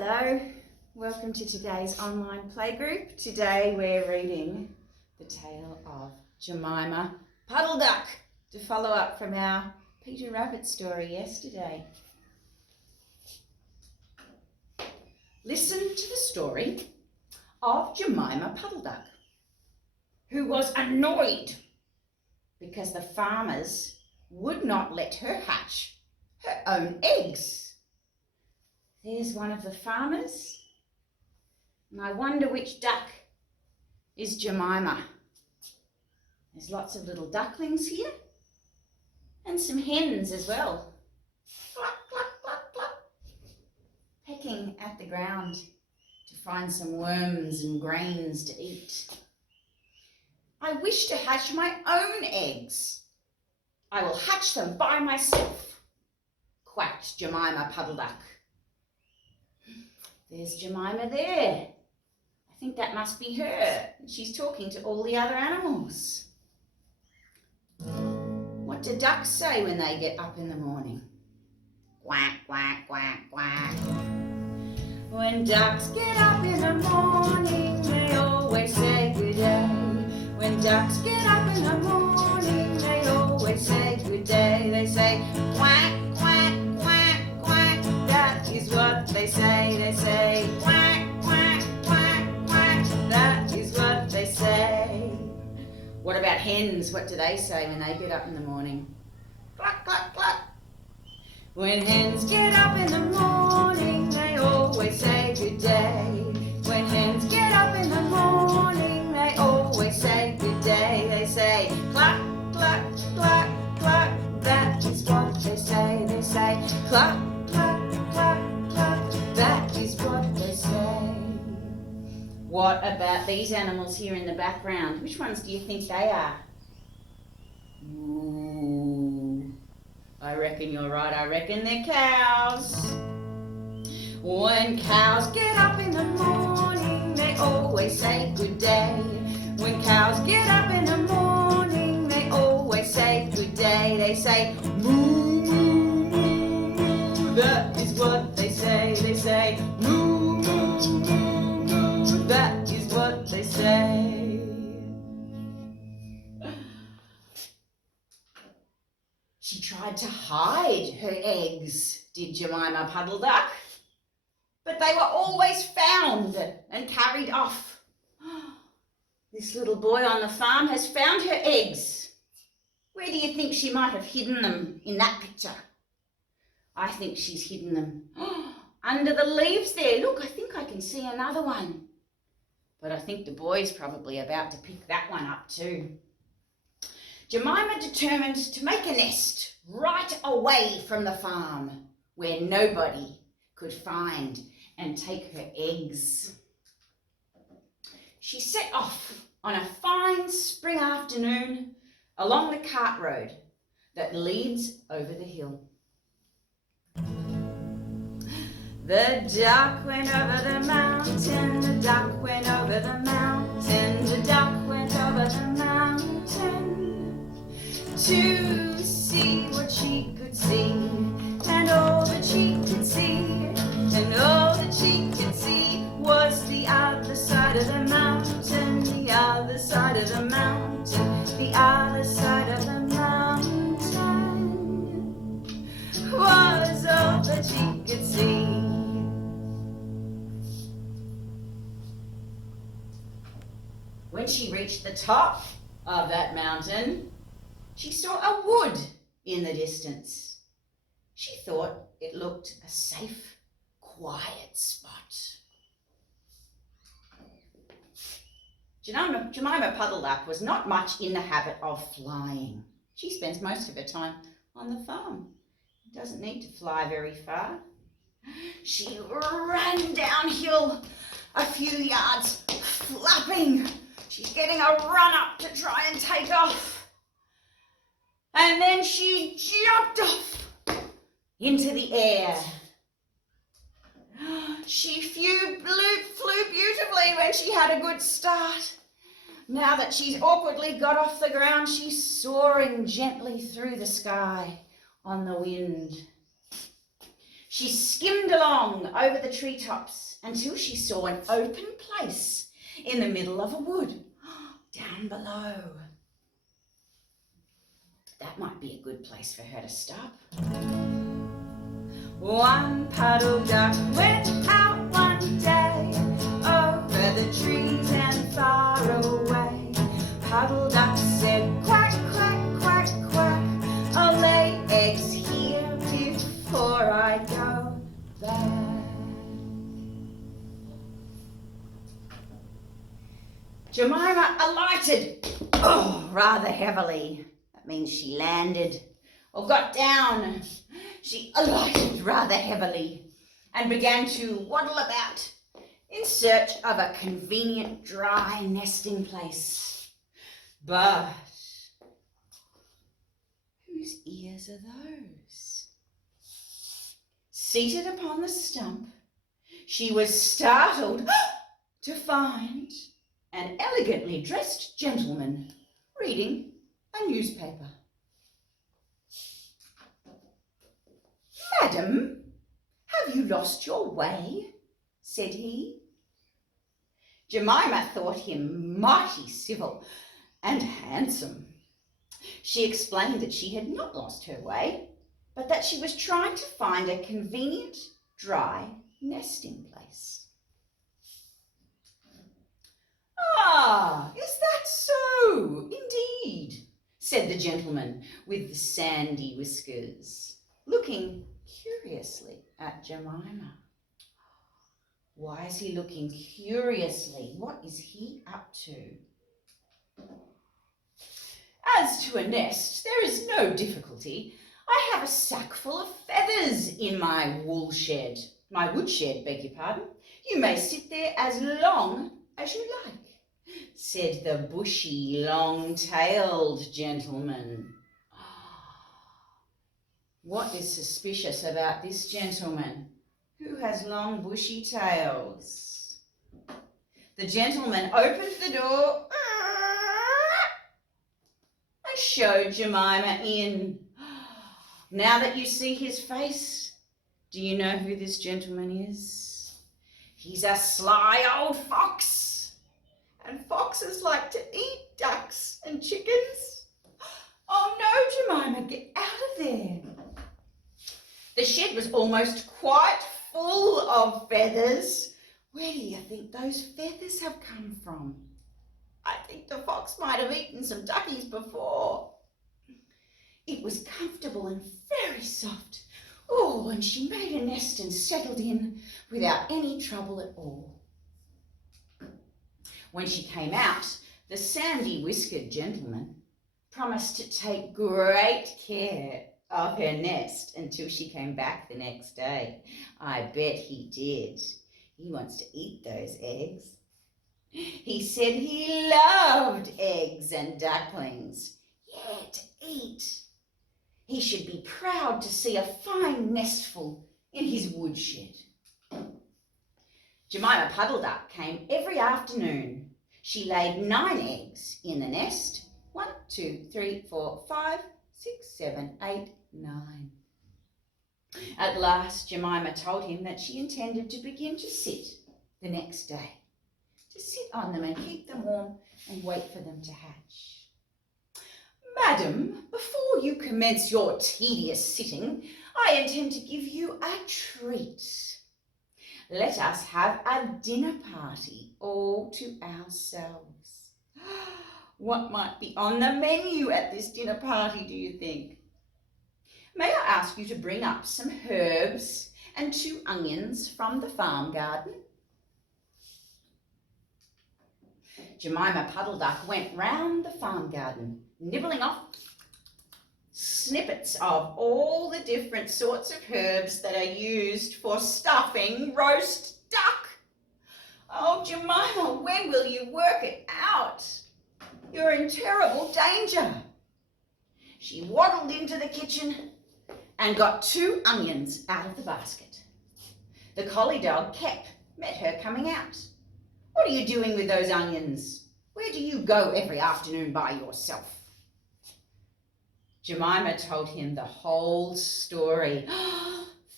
Hello, welcome to today's online playgroup. Today we're reading the tale of Jemima Puddle-Duck to follow up from our Peter Rabbit story yesterday. Listen to the story of Jemima Puddle-Duck, who was annoyed because the farmers would not let her hatch her own eggs. There's one of the farmers, and I wonder which duck is Jemima. There's lots of little ducklings here, and some hens as well. Cluck, cluck, cluck, cluck. Pecking at the ground to find some worms and grains to eat. I wish to hatch my own eggs. I will hatch them by myself, quacked Jemima Puddle-Duck. There's Jemima there. I think that must be her. She's talking to all the other animals. What do ducks say when they get up in the morning? Quack, quack, quack, quack. When ducks get up in the morning, they always say good day. When ducks get up in the morning, they always say good day. They say quack, quack, quack, quack. That is what they say. They say quack, quack, quack, quack. That is what they say. What about hens? What do they say when they get up in the morning? Cluck, cluck, cluck. When hens get up in the morning, they always say good day. When hens get up in the morning, they always say good day. They say cluck, cluck, cluck, cluck. That is what they say. They say cluck, cluck, cluck, cluck. That is what they say. What about these animals here in the background? Which ones do you think they are? Ooh, I reckon you're right. I reckon they're cows. When cows get up in the morning, they always say good day. When cows get up in the morning, they always say good day. They say moo, moo, moo, moo. That is what they say. They say moo, moo, moo, moo. That is what they say. She tried to hide her eggs, did Jemima Puddle-Duck. But they were always found and carried off. This little boy on the farm has found her eggs. Where do you think she might have hidden them in that picture? I think she's hidden them under the leaves there. Look, I think I can see another one. But I think the boy's probably about to pick that one up too. Jemima determined to make a nest right away from the farm where nobody could find and take her eggs. She set off on a fine spring afternoon along the cart road that leads over the hill. The duck went over the mountain, the duck went over the mountain, the duck went over the mountain to see what she could see, and all that she could see, and all that she could see was the other side of the mountain, the other side of the mountain, the other side of the mountain was all that she could see. When she reached the top of that mountain, she saw a wood in the distance. She thought it looked a safe, quiet spot. Jemima Puddle-Duck was not much in the habit of flying. She spends most of her time on the farm. She doesn't need to fly very far. She ran downhill a few yards, flapping. She's getting a run up to try and take off. And then she jumped off into the air. She flew beautifully when she had a good start. Now that she's awkwardly got off the ground, she's soaring gently through the sky on the wind. She skimmed along over the treetops until she saw an open place in the middle of a wood, down below. That might be a good place for her to stop. One puddle duck went out one day over the trees and far away. Puddle duck said, quack, quack, quack, quack, I'll lay eggs here before I go back. Jemima alighted, rather heavily. That means she landed or got down. She alighted rather heavily and began to waddle about in search of a convenient dry nesting place. But whose ears are those? Seated upon the stump, she was startled to find an elegantly dressed gentleman reading a newspaper. "Madam, have you lost your way?" said he. Jemima thought him mighty civil and handsome. She explained that she had not lost her way, but that she was trying to find a convenient, dry nesting place. "Ah, is that so? Indeed," said the gentleman with the sandy whiskers, looking curiously at Jemima. Why is he looking curiously? What is he up to? "As to a nest, there is no difficulty. I have a sack full of feathers in my woodshed, beg your pardon. You may sit there as long as you like," said the bushy, long-tailed gentleman. What is suspicious about this gentleman who has long bushy tails? The gentleman opened the door and showed Jemima in. Now that you see his face, do you know who this gentleman is? He's a sly old fox, and foxes like to eat ducks and chickens. "Oh no, Jemima, get out of there." The shed was almost quite full of feathers. Where do you think those feathers have come from? I think the fox might have eaten some duckies before. It was comfortable and very soft. Oh, and she made a nest and settled in without any trouble at all. When she came out, the sandy-whiskered gentleman promised to take great care of her nest until she came back the next day. I bet he did. He wants to eat those eggs. He said he loved eggs and ducklings. Yeah, to eat. He should be proud to see a fine nestful in his woodshed. Jemima Puddle-Duck came every afternoon. She laid 9 eggs in the nest. 1, 2, 3, 4, 5, 6, 7, 8, 9. At last, Jemima told him that she intended to begin to sit the next day, to sit on them and keep them warm and wait for them to hatch. "Madam, before you commence your tedious sitting, I intend to give you a treat. Let us have a dinner party all to ourselves." What might be on the menu at this dinner party, do you think? "May I ask you to bring up some herbs and 2 onions from the farm garden?" Jemima Puddle-Duck went round the farm garden, nibbling off snippets of all the different sorts of herbs that are used for stuffing roast duck. "Oh, Jemima, when will you work it out? You're in terrible danger." She waddled into the kitchen and got 2 onions out of the basket. The collie dog, Kep, met her coming out. "What are you doing with those onions? Where do you go every afternoon by yourself?" Jemima told him the whole story.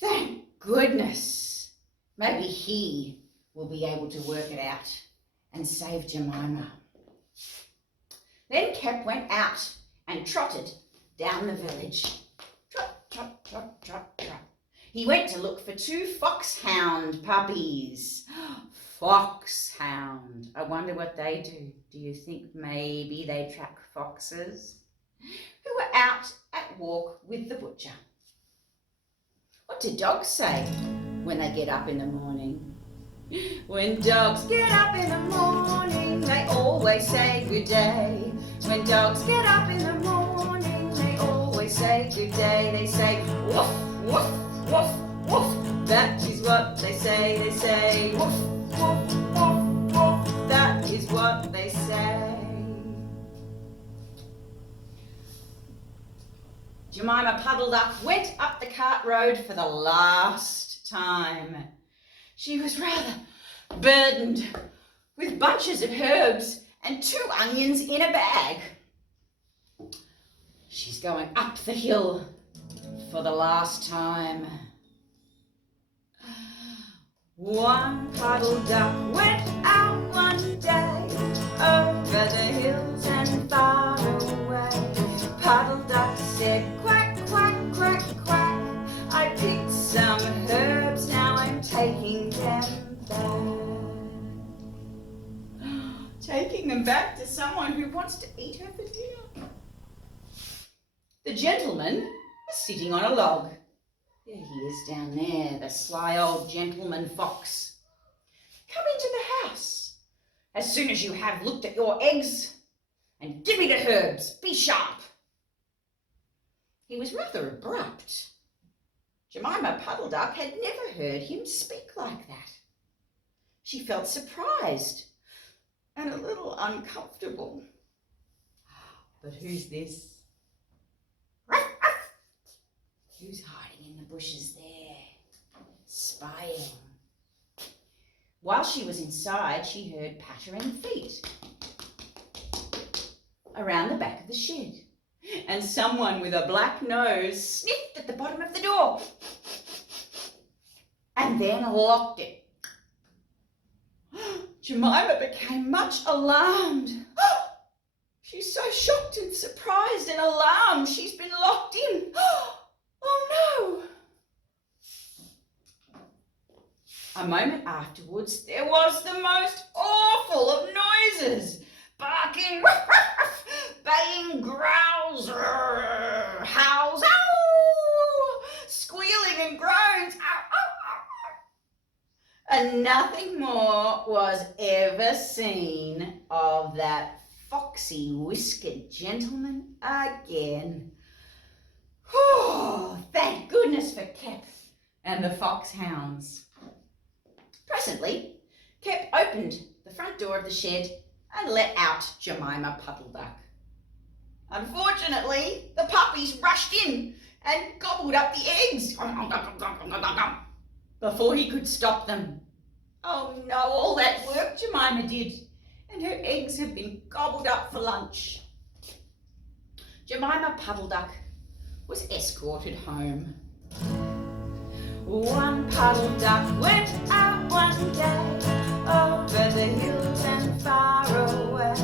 "Thank goodness, maybe he will be able to work it out and save Jemima. Then Kep went out and trotted down the village. Trot, trot, trot, trot, trot. He went to look for 2 foxhound puppies. Foxhound. I wonder what they do. Do you think maybe they track foxes? Who were out at walk with the butcher. What do dogs say when they get up in the morning? When dogs get up in the morning, they always say good day. When dogs get up in the morning, they always say good day. They say woof, woof, woof, woof. That is what they say. They say woof, woof, woof, woof. That is what they say. Jemima Puddle-Duck went up the cart road for the last time. She was rather burdened with bunches of herbs and 2 onions in a bag. She's going up the hill for the last time. One puddle duck went out one day over the hills and far away. Puddle duck said quack, quack, quack, quack. I picked some herbs, now I'm taking them back. Taking them back to someone who wants to eat her for dinner. The gentleman was sitting on a log. There he is down there, the sly old gentleman fox. Come into the house as soon as you have looked at your eggs and give me the herbs, be sharp. He was rather abrupt. Jemima Puddle-Duck had never heard him speak like that. She felt surprised and a little uncomfortable. But who's this? Who's hiding in the bushes there, spying? While she was inside, she heard pattering feet around the back of the shed, and someone with a black nose sniffed at the bottom of the door and then locked it. Jemima became much alarmed. She's so shocked and surprised and alarmed. She's been locked in. Oh no! A moment afterwards, there was the most awful of noises. Barking, baying growls, howls, ow, squealing and groans, ow, ow, ow. And nothing more was ever seen of that foxy whiskered gentleman again. Oh, thank goodness for Kep and the foxhounds. Presently, Kep opened the front door of the shed and let out Jemima Puddle-Duck. Unfortunately, the puppies rushed in and gobbled up the eggs before he could stop them. Oh no, all that work Jemima did, and her eggs have been gobbled up for lunch. Jemima Puddle-Duck was escorted home. One puddle duck went out one day over the hills and far away.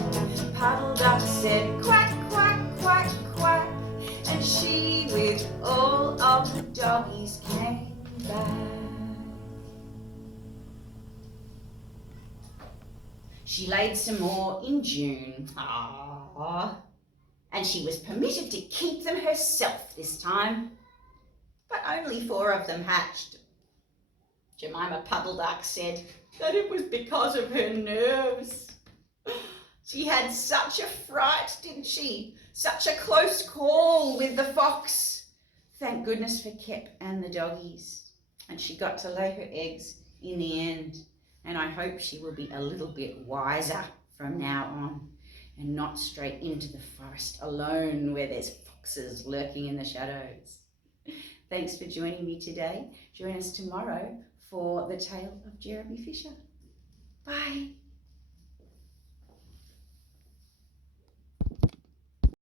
Puddle duck said quack, quack, quack, quack, and she with all of the doggies came back. She laid some more in June. Aww. And she was permitted to keep them herself this time, but only 4 of them hatched. Jemima Puddle-Duck said that it was because of her nerves. She had such a fright, didn't she? Such a close call with the fox. Thank goodness for Kep and the doggies. And she got to lay her eggs in the end. And I hope she will be a little bit wiser from now on, and not straight into the forest alone where there's foxes lurking in the shadows. Thanks for joining me today. Join us tomorrow for the tale of Jeremy Fisher. Bye.